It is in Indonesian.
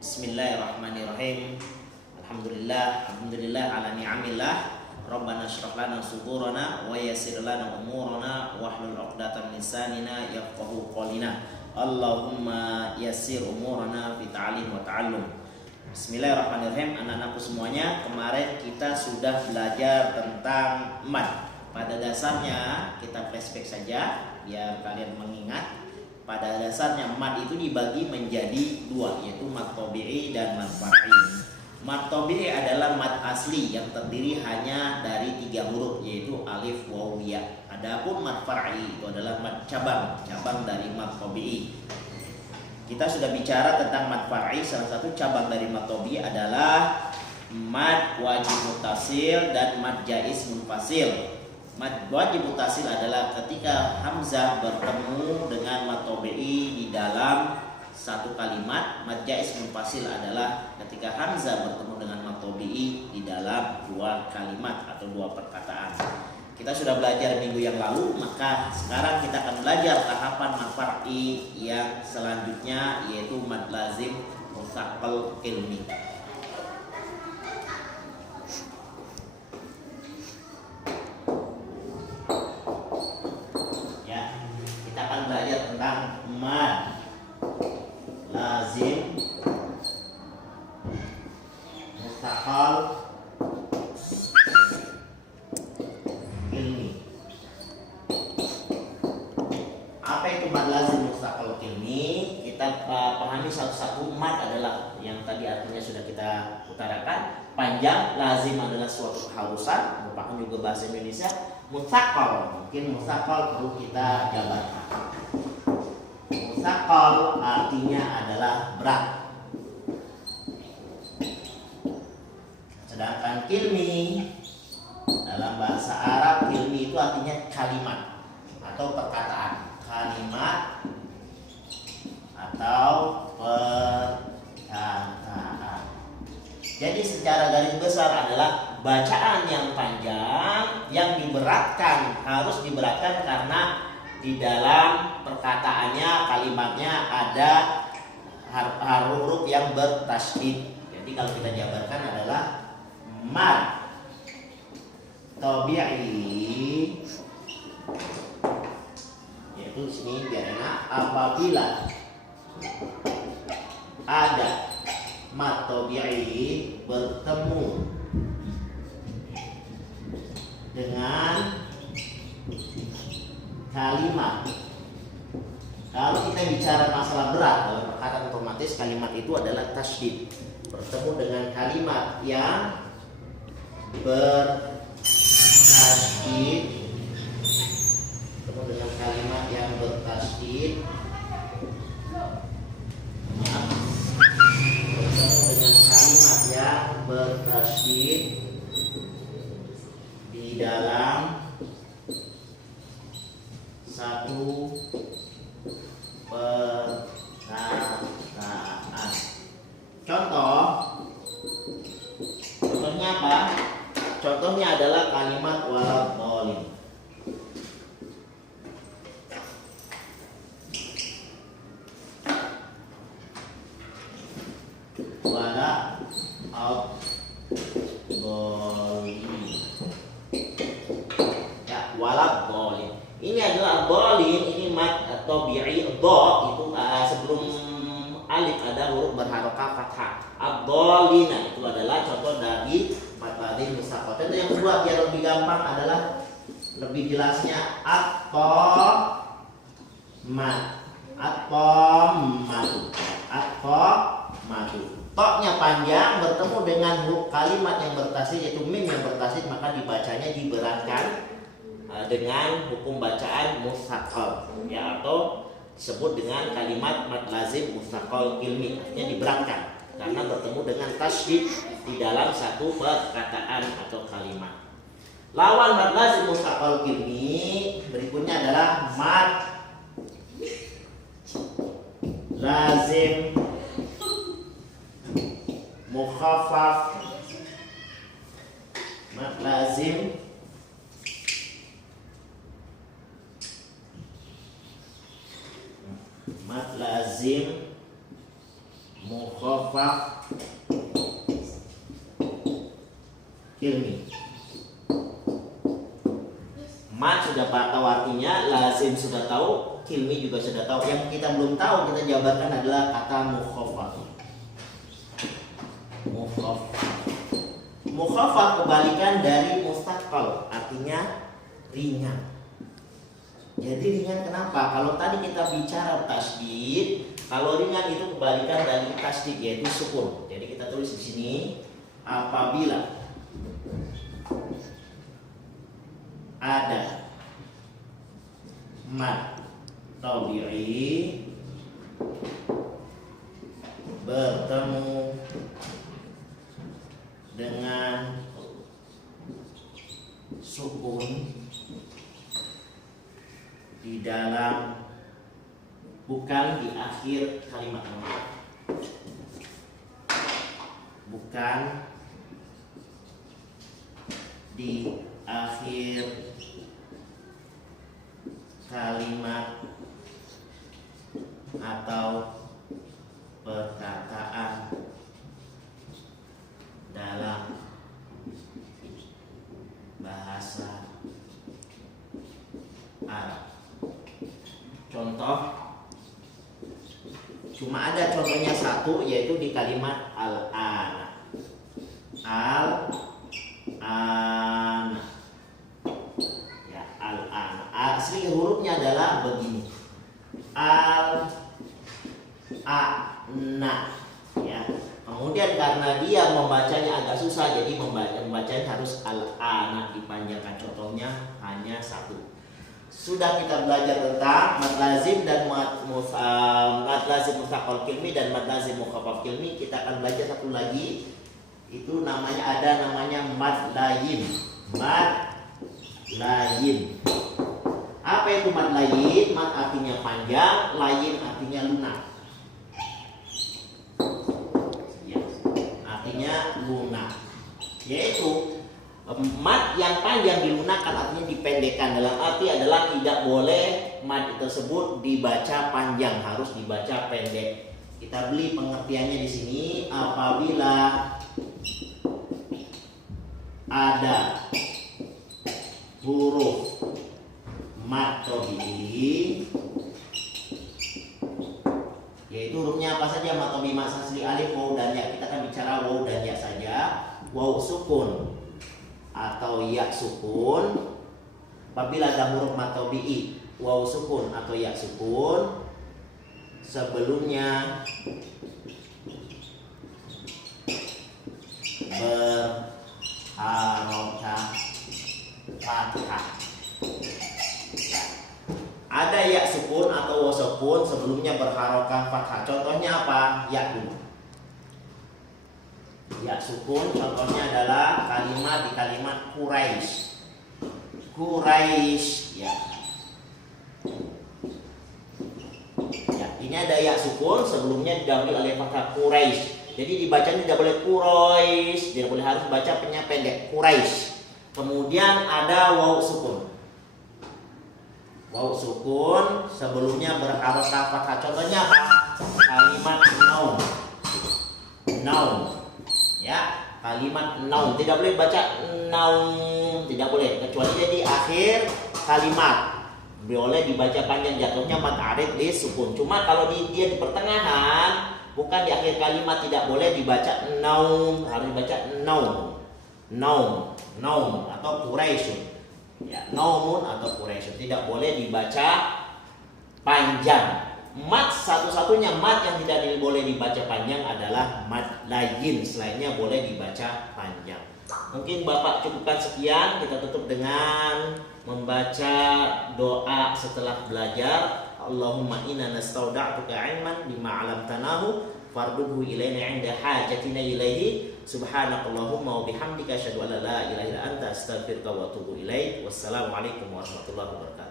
Bismillahirrahmanirrahim. Alhamdulillah ala ni'amillah. Rabbana syrah lana sudurana wa yassir lana umurana wahlul 'uqdatam min lisanina yafqahu qawlana. Allahumma yassir umurana fi ta'lim wa ta'allum. Bismillahirrahmanirrahim. Anak-anakku semuanya, kemarin kita sudah belajar tentang mad. Pada dasarnya kita flashback saja biar kalian mengingat. Pada dasarnya mad itu dibagi menjadi dua, yaitu mad tabi'i dan mad far'i. Mad tabi'i adalah mad asli yang terdiri hanya dari 3 huruf, yaitu alif, waw, ya. Adapun mad far'i itu adalah mad cabang dari mad tabi'i. Kita sudah bicara tentang mad far'i. Salah satu cabang dari mad tabi'i adalah mad wajib muttasil dan mad jaiz munfasil. Mad wajib muttasil adalah ketika hamzah bertemu dengan mad tabi'i di dalam satu kalimat. Mad jaiz munfasil adalah ketika hamzah bertemu dengan mad tabi'i di dalam 2 kalimat atau 2 perkataan. Kita sudah belajar minggu yang lalu, maka sekarang kita akan belajar tahapan mad far'i yang selanjutnya, yaitu mad lazim mustaqal ilmi. Belajar tentang mad lazim mustaqal ilmi. Apa itu mad lazim mustaqal ilmi? Kita pahami satu-satu. Mad adalah yang tadi artinya sudah kita utarakan, panjang. Lazim adalah suatu keharusan, merupakan juga bahasa Indonesia. Mustaqal, mungkin mustaqal perlu kita jabarkan. Mustaqal artinya adalah berat. Sedangkan kilmi dalam bahasa Arab, kilmi itu artinya kalimat atau perkataan. Kalimat atau perkataan. Jadi secara garis besar adalah bacaan yang panjang yang diberatkan, harus diberatkan karena di dalam perkataannya, kalimatnya ada huruf yang bertasydid. Jadi kalau kita jabarkan adalah mad tabi'i, yaitu sini biar enak, apabila ada mad tabi'i bertemu dengan kalimat. Kalau kita bicara masalah berat dalam perkataan otomatis, kalimat itu adalah tasydid, bertemu dengan kalimat yang bertasydid, bertemu dengan kalimat yang bertasydid, bertemu dengan kalimat yang bertasydid di dalam satu perkataan. Contohnya apa? Contohnya adalah kalimat waladhdallin. Waladhdallin. Ini adalah dhalin, ini mad tabi'i. Dha itu sebelum alif ada huruf berharokah fathah. Ad-dhalina itu adalah contoh dari mad lazim mustaqal. Contoh yang kedua biar lebih gampang adalah lebih jelasnya at-tammatu. Toknya panjang bertemu dengan kalimat yang bertasydid, yaitu mim yang bertasydid, maka dibacanya diberatkan dengan hukum bacaan mustaqal, ya, atau disebut dengan kalimat mad lazim mustaqal ilmi, artinya diberatkan karena bertemu dengan tasydid di dalam satu perkataan atau kalimat. Lawan mad lazim mustaqal ilmi berikutnya adalah mad lazim mukhaffaf. Mad lazim mad lazim mukhaffaf mukhaffaf ilmi. Mat sudah tahu artinya, lazim sudah tahu, ilmi juga sudah tahu. Yang kita belum tahu kita jabarkan adalah kata mukhaffaf. Mukhaffaf kebalikan dari mustaqal, artinya ringan. Jadi ringan kenapa? Kalau tadi kita bicara tasydid, kalau ringan itu kebalikan dari tasydid, yaitu sukun. Jadi kita tulis di sini, apabila ada mad tabi'i bertemu dengan sukun di dalam, bukan di akhir kalimat, bukan di akhir kalimat atau perkataan dalam bahasa Arab. Contoh, cuma ada contohnya satu, yaitu di kalimat al-ana. Al-ana, ya, al-ana. Asli hurufnya adalah begini, al-ana, ya. Kemudian karena dia membacanya agak susah, jadi membacanya harus al-ana, dipanjangkan. Contohnya hanya satu. Sudah kita belajar tentang mad lazim dan mad lazim mustaqal kilmi dan mad lazim mukhaffaf kilmi. Kita akan belajar satu lagi, itu namanya mad layin. Mad layin. Apa itu mad layin? Mad artinya panjang, layin artinya lunak. Ya, artinya lunak. Yaitu mad yang panjang dilunakkan, artinya dipendekkan. Dalam arti adalah tidak boleh mad tersebut dibaca panjang, harus dibaca pendek. Kita beli pengertiannya di sini, apabila ada huruf mad tabi'i, yaitu hurufnya apa saja? Mad tabi'i asli alif, waw dan ya. Kita akan bicara waw dan ya saja. Waw sukun atau ya sukun. Apabila ada huruf mad tabi'i waw sukun atau ya sukun, sebelumnya berharokah fathah. Ya. Ada ya sukun atau waw sukun sebelumnya berharokah fathah. Contohnya apa? Ya dulu. Ya sukun contohnya adalah kalimat di kalimat Quraisy. Quraisy, ya. Ya, ini ada ya sukun sebelumnya didahului oleh fathah Quraisy. Jadi dibacanya tidak boleh Quraisy, tidak boleh, harus baca pendek Quraisy. Kemudian ada waw sukun. Waw sukun sebelumnya berharokah fathah. Contohnya apa? Kalimat naum. Naum. Ya, kalimat naum tidak boleh baca naum, tidak boleh, kecuali jadi akhir kalimat. Boleh dibaca panjang, jatuhnya mad arid li sukun. Cuma kalau dia di pertengahan, bukan di akhir kalimat, tidak boleh dibaca naum, harus dibaca naum. Naum, naum atau Quraisyun. Ya, naumun atau Quraisyun, tidak boleh dibaca panjang. Mad satu-satunya mad yang tidak boleh dibaca panjang adalah mad layin, selainnya boleh dibaca panjang. Mungkin Bapak cukupkan sekian, kita tutup dengan membaca doa setelah belajar. Allahumma inna nastauda'tuka ilman bima 'allamtanahu farduhu ilaina 'inda hajatina ilaihi. Subhanakallahumma wa bihamdika asyhadu an la ilaha illa anta astaghfiruka wa atubu ilaik. Wassalamualaikum warahmatullahi wabarakatuh.